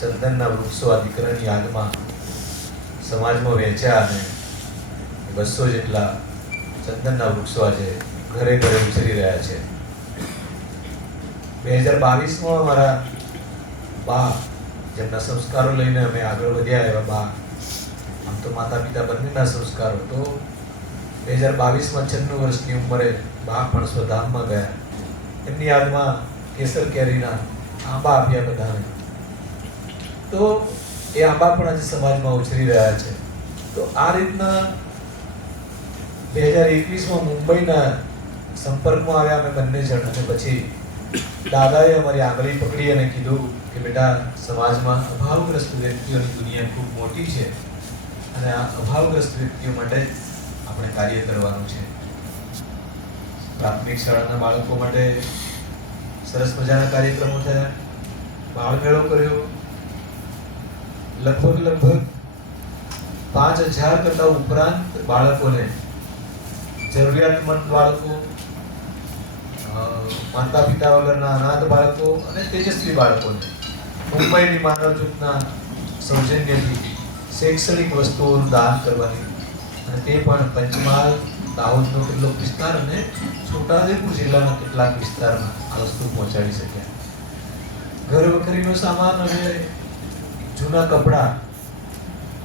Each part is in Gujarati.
ચંદનના વૃક્ષો આ દીકરાની યાદમાં સમાજમાં વહેંચ્યા અને બસો જેટલા ચંદનના વૃક્ષો આજે ઘરે ઘરે ઉછરી રહ્યા છે. બે હજાર બાવીસમાં અમારા બા જેમના સંસ્કારો લઈને અમે આગળ વધ્યા એવા બા, આમ તો માતા પિતા બંનેના સંસ્કારો. તો બે હજાર બાવીસમાં છન્નું વર્ષની ઉંમરે બા પણ સ્વધામમાં ગયા. એમની યાદમાં કેસર કેરીના આંબા આપ્યા બધાને. તો એ આંબા પણ આજે સમાજમાં ઉછરી રહ્યા છે. તો આ રીતના બે હજાર એકવીસમાં મુંબઈના સંપર્કમાં આવ્યા અમે બંને જણ અને પછી દાદાએ અમારી આંગળી પકડી અને કીધું કે બેટા, સમાજમાં અભાવગ્રસ્ત વ્યક્તિઓની દુનિયા ખૂબ મોટી છે અને આ અભાવગ્રસ્ત વ્યક્તિઓ માટે આપણે કાર્ય કરવાનું છે. પ્રાથમિક શાળાના બાળકો માટે સરસ મજાના કાર્યક્રમો થયા. બાળ મેળો કર્યો. લગભગ લગભગ પાંચ હજાર કરતા ઉપરાંત બાળકોને જરૂરિયાતમંદ બાળકો માતા પિતા વગરના અનાથ બાળકો અને તેજસ્વી બાળકોને મુંબઈની માનવ જૂથના સૌજન્યથી શૈક્ષણિક વસ્તુઓનું દાન કરવાની અને તે પણ પંચમહાલ, દાહોદનો કેટલોક વિસ્તાર અને છોટાઉદેપુર જિલ્લાના કેટલાક વિસ્તારમાં આ વસ્તુ પહોંચાડી શક્યા. ઘર વખરીનો સામાન અને જૂના કપડાં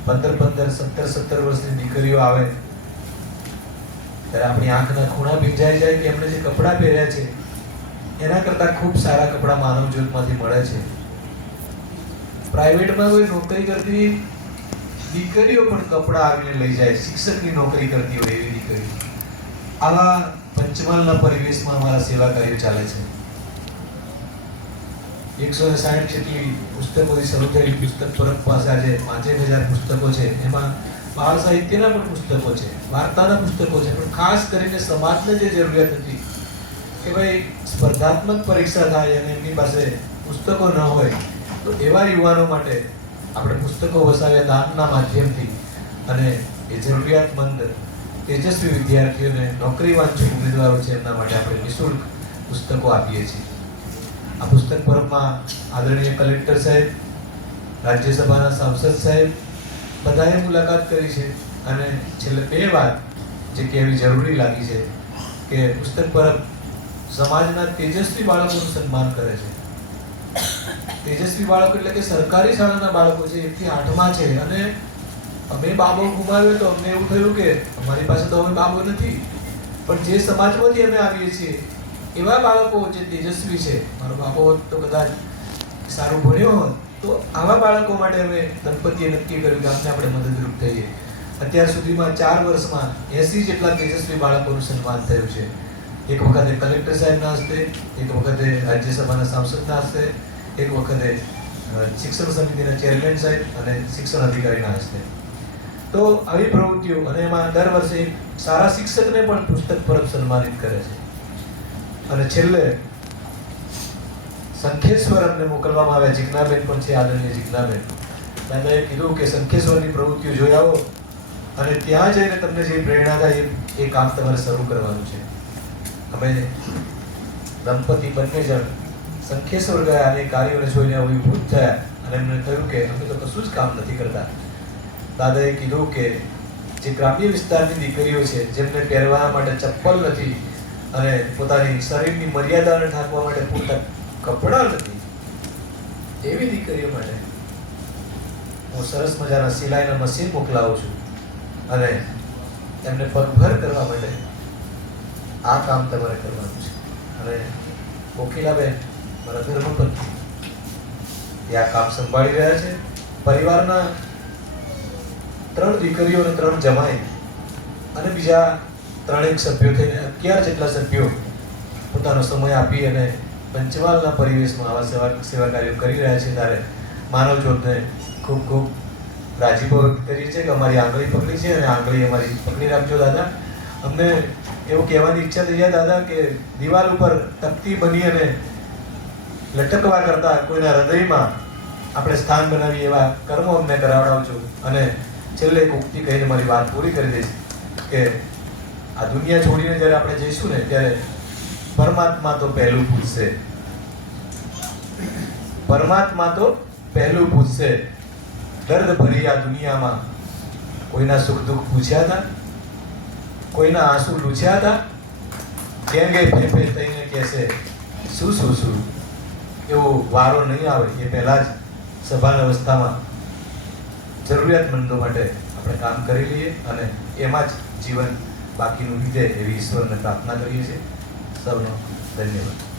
પંદર પંદર, સત્તર સત્તર વર્ષની દીકરીઓ આવે, ત્યારે આપણી આંખના ખૂણા ભીંજાઈ જાય કે એમણે જે કપડાં પહેર્યા છે, એના કરતાં ખૂબ સારા કપડાં માનવ જૂથમાંથી મળે છે. પ્રાઇવેટમાં કોઈ નોકરી કરતી દીકરીઓ પણ કપડાં આવીને લઈ જાય, શિક્ષકની નોકરી કરતી હોય એવી દીકરીઓ આવા પંચમહાલના પરિવેશમાં અમારા સેવા કાર્ય ચાલે છે. એકસો સાઠ જેટલી પુસ્તકોથી શરૂ થયેલી પુસ્તક પરબ પાસે આજે પાંચેક હજાર પુસ્તકો છે, એમાં બાળ સાહિત્યના પણ પુસ્તકો છે, વાર્તાના પુસ્તકો છે, પણ ખાસ કરીને સમાજને જે જરૂરિયાત હતી કે ભાઈ સ્પર્ધાત્મક પરીક્ષા થાય અને એમની પાસે પુસ્તકો ન હોય, તો એવા યુવાનો માટે આપણે પુસ્તકો વસાવ્યા દાનના માધ્યમથી અને એ જરૂરિયાતમંદ, તેજસ્વી વિદ્યાર્થીઓને નોકરી વાંચક ઉમેદવારો છે એમના માટે આપણે નિઃશુલ્ક પુસ્તકો આપીએ છીએ. આ પુસ્તક પરબમાં આદરણીય કલેક્ટર સાહેબ, રાજ્યસભાના સાંસદ સાહેબ, બધાએ મુલાકાત કરી છે અને છેલ્લે બે વાત જે કહેવી જરૂરી લાગી છે કે પુસ્તક પરબ સમાજના તેજસ્વી બાળકોનું સન્માન કરે છે. તેજસ્વી બાળકો એટલે કે સરકારી શાળાના બાળકો છે, એકથી આઠમાં છે અને અમે બાબો ગુમાવ્યો તો અમને એવું થયું કે અમારી પાસે તો હવે બાબો નથી, પણ જે સમાજમાંથી અમે આવીએ છીએ એવા બાળકો જે તેજસ્વી છે, મારો બાપો તો કદાચ સારું ભણ્યો હોત, તો આવા બાળકો માટે અમે દંપતીએ નક્કી કર્યું કે અમને આપણે મદદરૂપ થઈએ. અત્યાર સુધીમાં ચાર વર્ષમાં એસી જેટલા તેજસ્વી બાળકોનું સન્માન થયું છે. એક વખતે કલેક્ટર સાહેબના હસ્તે, એક વખતે રાજ્યસભાના સાંસદના હસ્તે, એક વખતે શિક્ષણ સમિતિના ચેરમેન સાહેબ અને શિક્ષણ અધિકારીના હસ્તે. તો આવી પ્રવૃત્તિઓ અને એમાં દર વર્ષે સારા શિક્ષકને પણ પુસ્તક પરબ સન્માનિત કરે છે. અને છેલ્લે સંખેશ્વર અમને મોકલવામાં આવ્યા જિજ્ઞાબેન પણ છે આદરણીય જિજ્ઞાબેન. દાદાએ કીધું કે સંખેશ્વરની પ્રવૃત્તિઓ જોઈ આવો અને ત્યાં જઈને તમને જે પ્રેરણા થાય એ- કામ તમારે શરૂ કરવાનું છે. અમે દંપતી બંને જણ સંખેશ્વર ગયા અને કાર્યોને જોઈને અભિભૂત થયા અને એમને થયું કે અમે તો કશું જ કામ નથી કરતા. દાદાએ કીધું કે જે ગ્રામ્ય વિસ્તારની દીકરીઓ છે, જેમને પહેરવા માટે ચપ્પલ નથી અને પોતાની શરીરની મર્યાદાને ઢાંકવા માટે પૂરતા કપડાં નથી. એવી દીકરીઓ માટે હું સરસ મજાના સિલાઈના મશીન મોકલાવું છું અને એમને પગભર કરવા માટે આ કામ તમારે કરવાનું છે. અને કોકિલાબેન, મારા ધર્મપત્ની, એ આ કામ સંભાળી રહ્યા છે. પરિવારના ત્રણ દીકરીઓ અને ત્રણ જમાઈ અને બીજા ત્રણેક સભ્યો થઈને અગિયાર જેટલા સભ્યો પોતાનો સમય આપી અને પંચમહાલના પરિવેશમાં આવા સેવા સેવા કાર્યો કરી રહ્યા છે ત્યારે માનવ જ્યોતને ખૂબ ખૂબ રાજીપો વ્યક્ત કરીએ છીએ કે અમારી આંગળી પકડી છે અને આંગળી અમારી પકડી રાખજો દાદા. અમને એવું કહેવાની ઈચ્છા થઈ જાય દાદા કે દિવાલ ઉપર તકતી બની અને લટકવા કરતા કોઈના હૃદયમાં આપણે સ્થાન બનાવીએ એવા કર્મો અમને કરાવડાવજો. અને છેલ્લે એક ઉક્તિ કહીને મારી વાત પૂરી કરી દઈશ કે આ દુનિયા છોડીને જ્યારે આપણે જઈશું ને, ત્યારે પરમાત્મા તો પહેલું પૂછશે પરમાત્મા તો પહેલું પૂછશે દર્દ ભરી આ દુનિયામાં કોઈના સુખ દુઃખ પૂછ્યા હતા? કોઈના આંસુ લૂછ્યા હતા? ગેંગે ફેફે થઈને કહેશે શું શું શું? એવો વારો નહીં આવે, એ પહેલાં જ સભાન અવસ્થામાં જરૂરિયાતમંદો માટે આપણે કામ કરી લઈએ અને એમાં જ જીવન બાકીનું લીધે એવી ઈશ્વરને પ્રાર્થના કરીએ છીએ. સૌનો ધન્યવાદ.